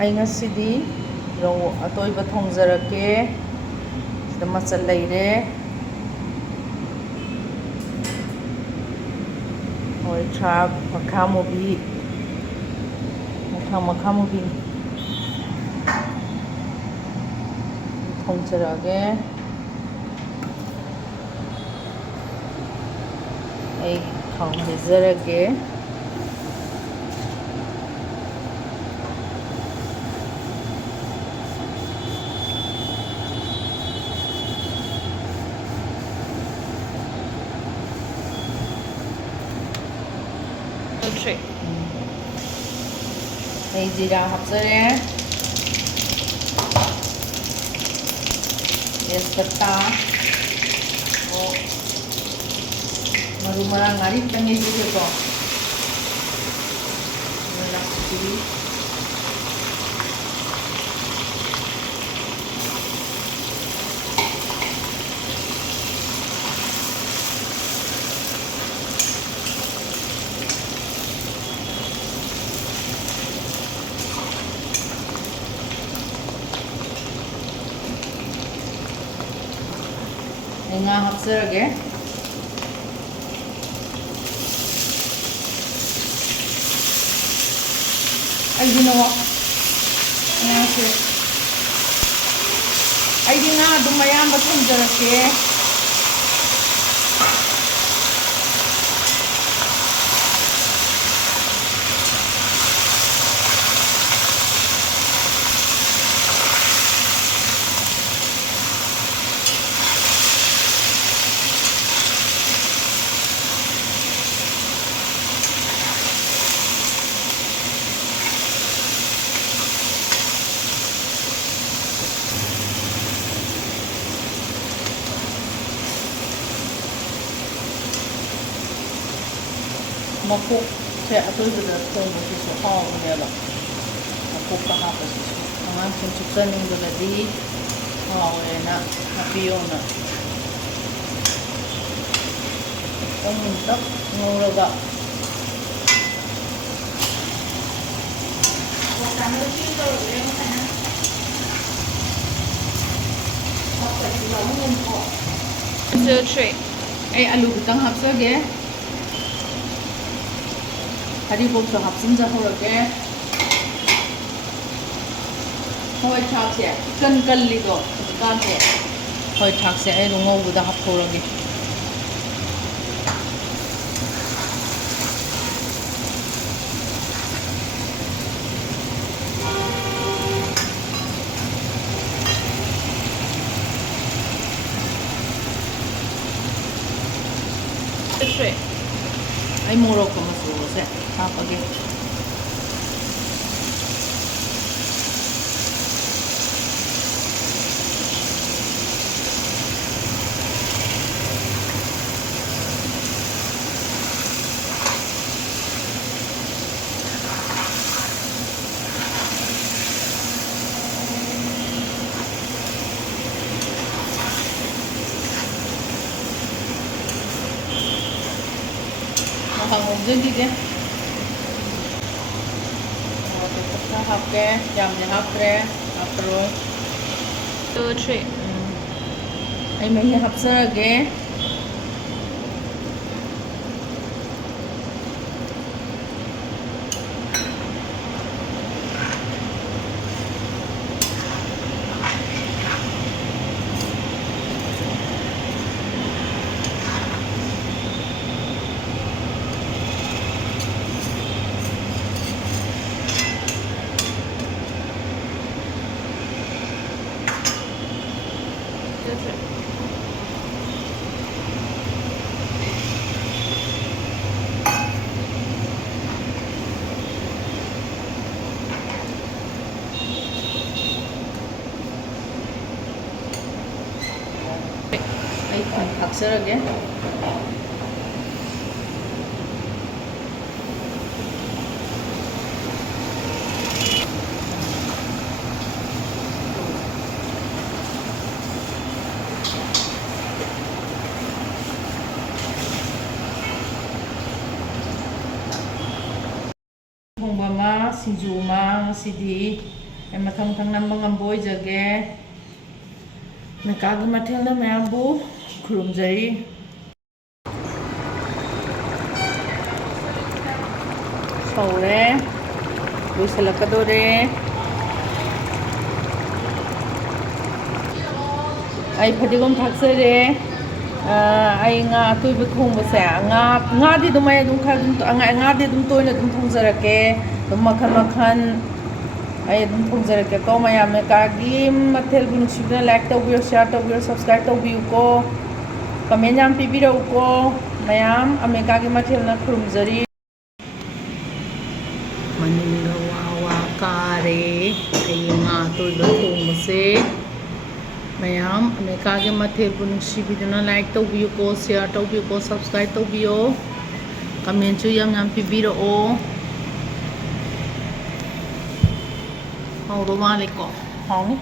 ꯑꯩ ꯉꯁꯤꯗꯤ ꯔꯧ ꯑꯇꯣꯏꯕ ꯊꯣꯡꯖꯔꯛꯀꯦ. ꯁꯤꯗ ꯃꯆꯜ ꯂꯩꯔꯦ. ꯍꯋꯥꯏ ꯊ꯭ꯔꯥꯛ, ꯃꯈꯥꯃꯨꯕꯤ, ꯃꯈꯥꯃꯨꯕꯤꯅꯤ. ꯊꯣꯡꯖꯔꯛꯑꯒꯦ. ꯑꯩ ꯊꯥꯎ ꯍꯩꯖꯔꯒꯦ. ꯑꯩ ꯖꯤꯔꯥ ꯍꯥꯞꯆꯔꯦ. ꯇꯦꯖꯄꯇꯥ, ꯃꯔꯨ ꯃꯔꯥꯡ ꯉꯥꯔꯤ ꯈꯤꯇꯪ ꯌꯩꯕꯤꯒꯦꯀꯣ. ꯅꯥꯀꯨꯞꯄꯤ, ꯑꯩ ꯉꯥ ꯍꯥꯞꯆꯔꯒꯦ. ꯑꯩꯗꯤ ꯉꯥ ꯑꯗꯨꯝ ꯑꯌꯥꯝꯕ ꯊꯣꯡꯖꯔꯛꯀꯦ. ꯃꯀꯣꯛꯁꯦ ꯑꯇꯣꯏꯕꯗ ꯊꯣꯡꯕꯁꯤꯁꯨ ꯍꯥꯎꯕꯅꯦꯕ. ꯃꯀꯣꯛꯇ ꯍꯥꯞꯄꯁꯤꯁꯨ ꯑꯉꯥꯡꯁꯤꯡ ꯆꯨꯞꯆꯅꯤꯡꯕꯗꯗꯤ ꯍꯥꯎꯋꯦꯅ ꯍꯥꯞꯄꯤꯌꯣꯅ. ꯈꯤꯇꯪ ꯃꯨꯟꯇꯛ ꯉꯧꯔꯒ ꯑꯩ ꯑꯂꯨ ꯈꯤꯇꯪ ꯍꯥꯞꯆꯒꯦ. ꯍꯔꯤꯕꯣꯞꯁꯨ ꯍꯥꯞꯆꯤꯟꯖꯍꯧꯔꯒꯦ. ꯍꯋꯥꯏ ꯊ꯭ꯔꯥꯛꯁꯦ ꯏꯀꯟ ꯀꯜꯂꯤꯗꯣ ꯍꯧꯖꯤꯛꯀꯥꯟꯁꯦ. ꯍꯋꯥꯏ ꯊ꯭ꯔꯥꯛꯁꯦ ꯑꯩ ꯑꯗꯨꯝ ꯉꯧꯕꯗ ꯍꯥꯞꯊꯣꯛꯔꯒꯦ. ꯑꯩ ꯃꯣꯔꯣꯛꯀ ꯃꯆꯨꯒꯁꯦ ꯍꯥꯞꯄꯒꯦ. ꯉꯧꯖꯟꯈꯤꯒꯦ. ꯈꯔ ꯍꯥꯞꯀꯦ. ꯌꯥꯝꯗꯤ ꯍꯥꯞꯇ꯭ꯔꯦ. ꯍꯥꯞꯄꯔꯣꯏ. ꯑꯩ ꯃꯍꯤ ꯍꯥꯞꯆꯔꯒꯦ. ꯑꯩ ꯊꯨꯝ ꯊꯥꯛꯆꯔꯒꯦ. ꯊꯣꯡꯕ ꯑꯃ, ꯁꯤꯡꯖꯨ ꯑꯃ ꯉꯁꯤꯗꯤ ꯑꯩ ꯃꯊꯪ ꯃꯊꯪ ꯅꯝꯕ ꯉꯝꯕ ꯑꯣꯏꯖꯒꯦ ꯃꯦꯀꯥꯒꯤ ꯃꯊꯦꯜꯅ ꯃꯌꯥꯝꯕꯨ ꯈꯨꯔꯨꯝꯖꯔꯤ ꯁꯧꯔꯦ ꯂꯣꯏꯁꯤꯜꯂꯛꯀꯗꯣꯔꯦ ꯑꯩ ꯐꯗꯤꯒꯣꯝ ꯊꯥꯛꯆꯔꯦ ꯑꯩ ꯉꯥ ꯑꯇꯣꯏꯕ ꯊꯣꯡꯕꯁꯦ ꯉꯥꯗꯤ ꯑꯗꯨꯝ ꯑꯩ ꯑꯗꯨꯝ ꯈꯔ ꯑꯗꯨꯝ ꯉꯥꯗꯤ ꯑꯗꯨꯝ ꯇꯣꯏꯅ ꯑꯗꯨꯝ ꯊꯣꯡꯖꯔꯛꯀꯦ ꯑꯗꯨꯝ ꯃꯈꯜ ꯃꯈꯜ ꯑꯩ ꯑꯗꯨꯝ ꯊꯣꯡꯖꯔꯛꯀꯦꯀꯣ ꯃꯌꯥꯝ ꯃꯦꯀꯥꯒꯤ ꯃꯊꯦꯜꯕꯨ ꯅꯨꯡꯁꯤꯕꯤꯗꯨꯅ ꯂꯥꯏꯛ ꯇꯧꯕꯤꯌꯣ ꯁꯤꯌꯥꯔ ꯇꯧꯕꯤꯌꯣ ꯁꯕꯁꯀ꯭ꯔꯥꯏꯕ ꯇꯧꯕꯤꯌꯨꯀꯣ ꯀꯃꯦꯟ ꯌꯥꯝ ꯄꯤꯕꯤꯔꯛꯎꯀꯣ ꯃꯌꯥꯝ ꯑꯃꯦꯀꯥꯒꯤ ꯃꯊꯦꯜꯅ ꯈꯨꯔꯨꯝꯖꯔꯤ ꯃꯅꯤꯡꯒ ꯋꯥ ꯋꯥ ꯀꯥꯔꯦ ꯑꯩꯒꯤ ꯉꯥ ꯑꯇꯣꯏꯕ ꯊꯣꯡꯕꯁꯦ ꯃꯌꯥꯝ ꯑꯃꯦꯀꯥꯒꯤ ꯃꯊꯦꯜꯕꯨ ꯅꯨꯡꯁꯤꯕꯤꯗꯨꯅ ꯂꯥꯏꯛ ꯇꯧꯕꯤꯌꯨꯀꯣ ꯁꯤꯌꯥꯔ ꯇꯧꯕꯤꯌꯨꯀꯣ ꯁꯕꯁꯀ꯭ꯔꯥꯏꯕ ꯇꯧꯕꯤꯌꯣ कमेंट्सु यम पीबीरओ हाउदो मालेको हाउनी